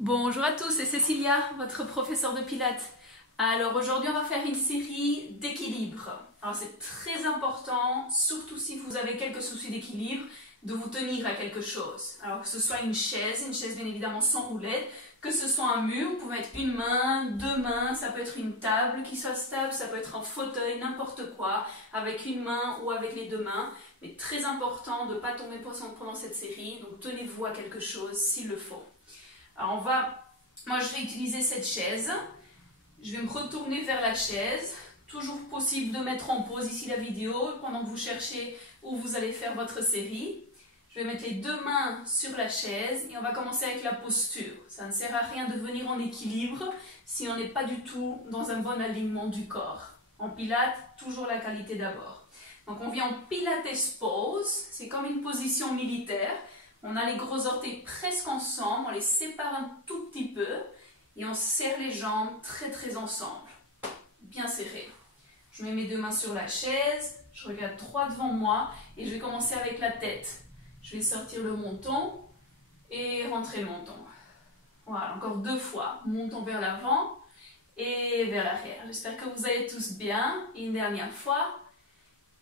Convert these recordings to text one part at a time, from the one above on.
Bonjour à tous, c'est Cécilia, votre professeure de pilates. Alors aujourd'hui on va faire une série d'équilibre. Alors c'est très important, surtout si vous avez quelques soucis d'équilibre, de vous tenir à quelque chose. Alors que ce soit une chaise bien évidemment sans roulette, que ce soit un mur, vous pouvez mettre une main, deux mains, ça peut être une table qui soit stable, ça peut être un fauteuil, n'importe quoi, avec une main ou avec les deux mains. Mais très important de ne pas tomber pendant cette série, donc tenez-vous à quelque chose s'il le faut. Alors moi je vais utiliser cette chaise, je vais me retourner vers la chaise, toujours possible de mettre en pause ici la vidéo pendant que vous cherchez où vous allez faire votre série. Je vais mettre les deux mains sur la chaise et on va commencer avec la posture. Ça ne sert à rien de venir en équilibre si on n'est pas du tout dans un bon alignement du corps. En pilates, toujours la qualité d'abord. Donc on vient en Pilates pose, c'est comme une position militaire. On a les gros orteils presque ensemble, on les sépare un tout petit peu et on serre les jambes très ensemble, bien serrées. Je mets mes deux mains sur la chaise, je regarde droit devant moi et je vais commencer avec la tête. Je vais sortir le menton et rentrer le menton. Voilà, encore deux fois, menton vers l'avant et vers l'arrière. J'espère que vous allez tous bien. Une dernière fois.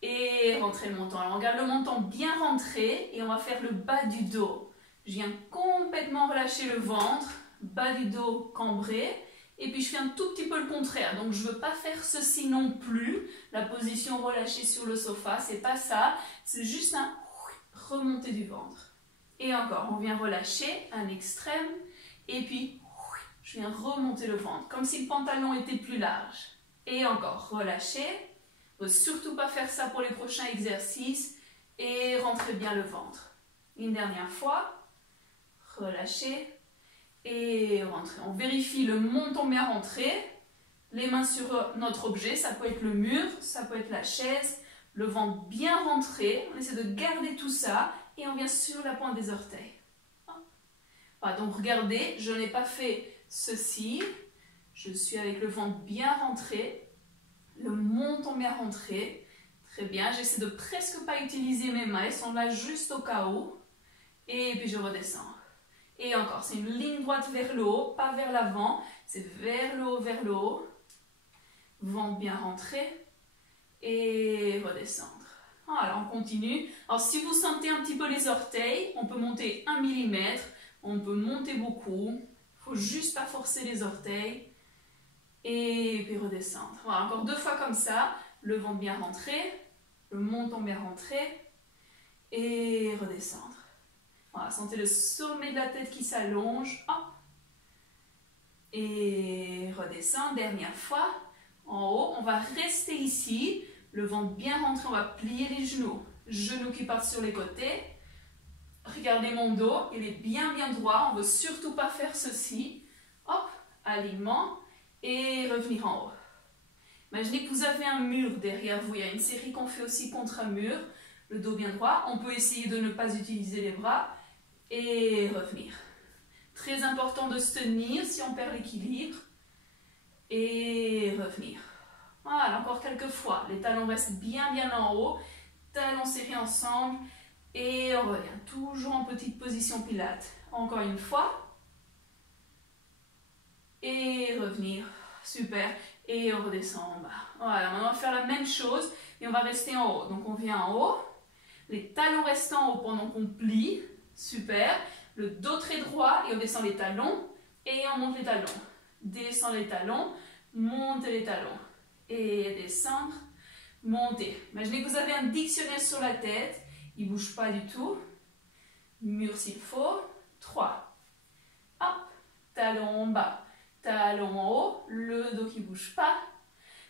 Et rentrer le menton. Alors on garde le menton bien rentré et on va faire le bas du dos. Je viens complètement relâcher le ventre, bas du dos cambré. Et puis je fais un tout petit peu le contraire. Donc je ne veux pas faire ceci non plus. La position relâchée sur le sofa, c'est pas ça. C'est juste un remonter du ventre. Et encore, on vient relâcher un extrême. Et puis je viens remonter le ventre. Comme si le pantalon était plus large. Et encore, relâcher. Il ne faut surtout pas faire ça pour les prochains exercices et rentrez bien le ventre. Une dernière fois, relâchez et rentrez. On vérifie le menton bien rentré, les mains sur notre objet, ça peut être le mur, ça peut être la chaise, le ventre bien rentré. On essaie de garder tout ça et on vient sur la pointe des orteils. Voilà, donc regardez, je n'ai pas fait ceci, je suis avec le ventre bien rentré. Le menton bien rentré. Très bien. J'essaie de presque pas utiliser mes mains. Elles sont là juste au cas où. Et puis je redescends. Et encore, c'est une ligne droite vers le haut, pas vers l'avant. C'est vers le haut, vers le haut. Ventre bien rentré. Et redescendre. Voilà, on continue. Alors si vous sentez un petit peu les orteils, on peut monter 1 mm. On peut monter beaucoup. Il ne faut juste pas forcer les orteils. Et puis redescendre. Voilà, encore deux fois comme ça. Le ventre bien rentré, le menton bien rentré. Et redescendre. Voilà, sentez le sommet de la tête qui s'allonge. Hop. Et redescendre. Dernière fois. En haut, on va rester ici. Le ventre bien rentré, on va plier les genoux. Genoux qui partent sur les côtés. Regardez mon dos, il est bien droit. On ne veut surtout pas faire ceci. Hop, alignement. Et revenir en haut. Imaginez que vous avez un mur derrière vous. Il y a une série qu'on fait aussi contre un mur. Le dos bien droit. On peut essayer de ne pas utiliser les bras. Et revenir. Très important de se tenir si on perd l'équilibre. Et revenir. Voilà, encore quelques fois. Les talons restent bien en haut. Talons serrés ensemble. Et on revient. Toujours en petite position pilates. Encore une fois. Et revenir, super, et on redescend en bas. Voilà, maintenant on va faire la même chose, et on va rester en haut. Donc on vient en haut, les talons restent en haut pendant qu'on plie, super. Le dos très droit, et on descend les talons, et on monte les talons. Descend les talons, montez les talons, et descendre, monter. Imaginez que vous avez un dictionnaire sur la tête, il ne bouge pas du tout. Mur s'il faut, 3. Hop, talons en bas. Talons en haut, le dos qui ne bouge pas,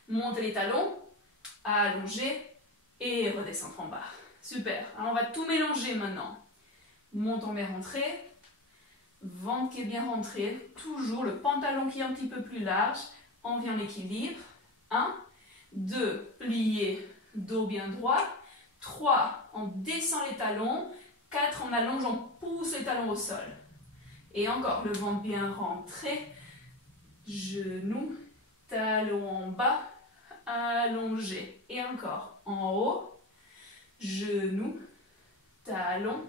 montez les talons, allongez et redescendre en bas. Super, alors on va tout mélanger maintenant. Menton bien rentré, ventre qui est bien rentré, toujours le pantalon qui est un petit peu plus large, on vient en équilibre. 1, 2, plié, dos bien droit. 3, on descend les talons. 4, on allonge, on pousse les talons au sol. Et encore, le ventre bien rentré. Genoux, talons en bas, allongé. Et encore, en haut, genoux, talons,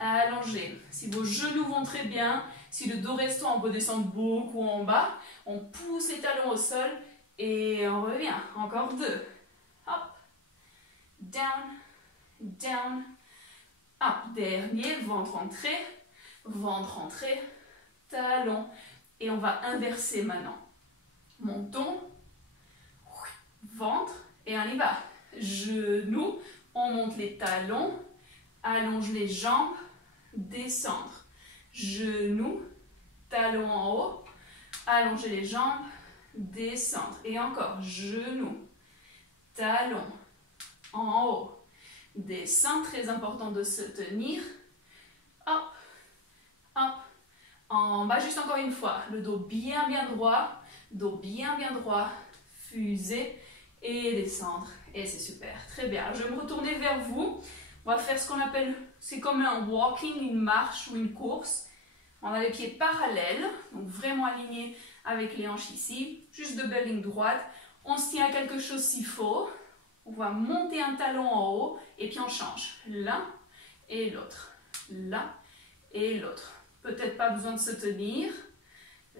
allongé. Si vos genoux vont très bien, Si le dos reste, on peut descendre beaucoup en bas. On pousse les talons au sol et on revient. Encore 2. Hop. Down, down. Up. Dernier, ventre entré, talon. Et on va inverser maintenant. Menton, ventre et on y va. Genoux, on monte les talons, allonge les jambes, descendre. Genoux, talons en haut, allonger les jambes, descendre. Et encore, genoux, talons en haut, descendre. Très important de se tenir. Hop, hop. En bas, juste encore une fois. Le dos bien droit, fusée et descendre. Et c'est super, très bien. Alors, je vais me retourner vers vous. On va faire ce qu'on appelle, c'est comme un walking, une marche ou une course. On a les pieds parallèles, donc vraiment alignés avec les hanches ici. Juste de belle ligne droite. On se tient à quelque chose s'il faut. On va monter un talon en haut et puis on change. L'un et l'autre. L'un et l'autre. Peut-être pas besoin de se tenir.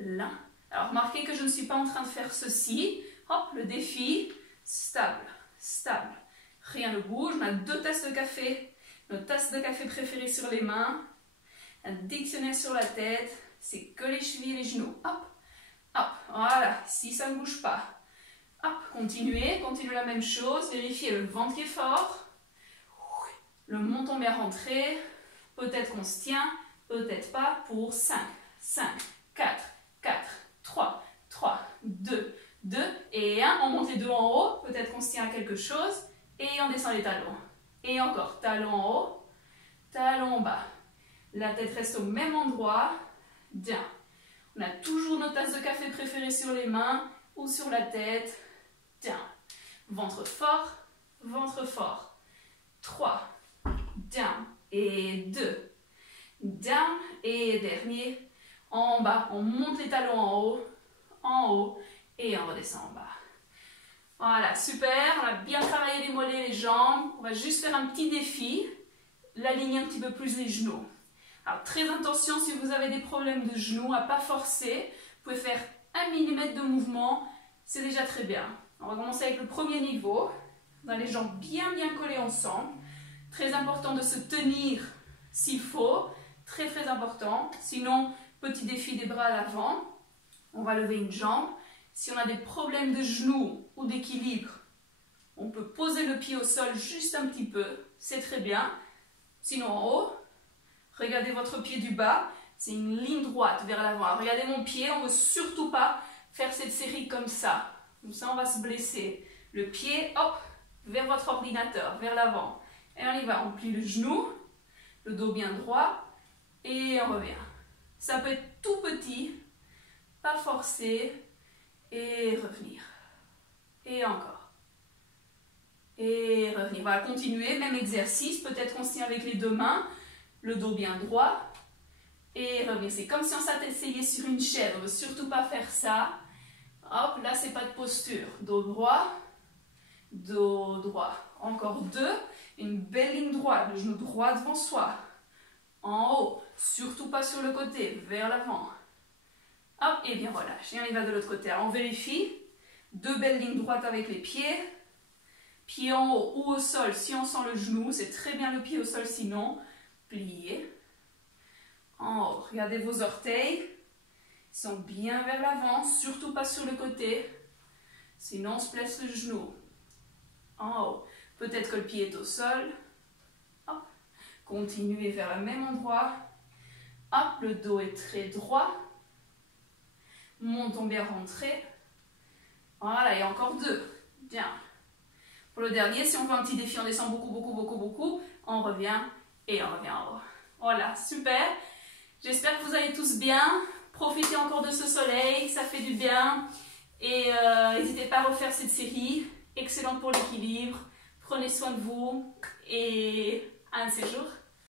L'un. Alors remarquez que je ne suis pas en train de faire ceci. Hop, le défi. Stable, stable. Rien ne bouge. On a 2 tasses de café. Notre tasse de café préférée sur les mains. Un dictionnaire sur la tête. C'est que les chevilles et les genoux. Hop, hop. Voilà. Si ça ne bouge pas. Hop, continuez la même chose. Vérifiez le ventre qui est fort. Le menton bien rentré. Peut-être qu'on se tient. Peut-être pas pour 5, 4, 3, 2 et 1. On monte les 2 en haut. Peut-être qu'on se tient à quelque chose. Et on descend les talons. Et encore, talons en haut, talons en bas. La tête reste au même endroit. Bien. On a toujours nos tasses de café préférées sur les mains ou sur la tête. Bien. Ventre fort, 3, down et 2. Down et dernier, en bas, on monte les talons en haut et on redescend en bas. Voilà, super, on a bien travaillé les mollets, les jambes. On va juste faire un petit défi, l'aligner un petit peu plus les genoux. Alors très attention, si vous avez des problèmes de genoux, à ne pas forcer. Vous pouvez faire 1 mm de mouvement, c'est déjà très bien. On va commencer avec le premier niveau. On a les jambes bien collées ensemble. Très important de se tenir s'il faut. Très important. Sinon, petit défi des bras à l'avant. On va lever une jambe. Si on a des problèmes de genoux ou d'équilibre, on peut poser le pied au sol juste un petit peu. C'est très bien. Sinon, en haut, regardez votre pied du bas. C'est une ligne droite vers l'avant. Regardez mon pied. On ne veut surtout pas faire cette série comme ça. Comme ça, on va se blesser. Le pied, hop, vers votre ordinateur, vers l'avant. Et on y va. On plie le genou, le dos bien droit. Et on revient. Ça peut être tout petit, pas forcé, et revenir. Et encore. Et revenir. On va continuer, même exercice. Peut-être qu'on se tient avec les 2 mains, le dos bien droit, et revenir. C'est comme si on s'asseyait sur une chaise. On ne veut surtout pas faire ça. Hop, là, c'est pas de posture. Dos droit, dos droit. Encore 2. Une belle ligne droite, le genou droit devant soi. En haut, surtout pas sur le côté, vers l'avant. Hop, et bien relâche. Et on y va de l'autre côté. Alors on vérifie. 2 belles lignes droites avec les pieds. Pied en haut ou au sol si on sent le genou. C'est très bien le pied au sol sinon. Pliez. En haut, regardez vos orteils. Ils sont bien vers l'avant, surtout pas sur le côté. Sinon on se blesse le genou. En haut. Peut-être que le pied est au sol. Hop. Continuez vers le même endroit. Hop, le dos est très droit. Menton bien rentré. Voilà, et encore 2. Bien. Pour le dernier, si on fait un petit défi, on descend beaucoup. On revient et on revient en haut. Voilà, super. J'espère que vous allez tous bien. Profitez encore de ce soleil, ça fait du bien. Et n'hésitez pas à refaire cette série. Excellente pour l'équilibre. Prenez soin de vous et à un de ces jours.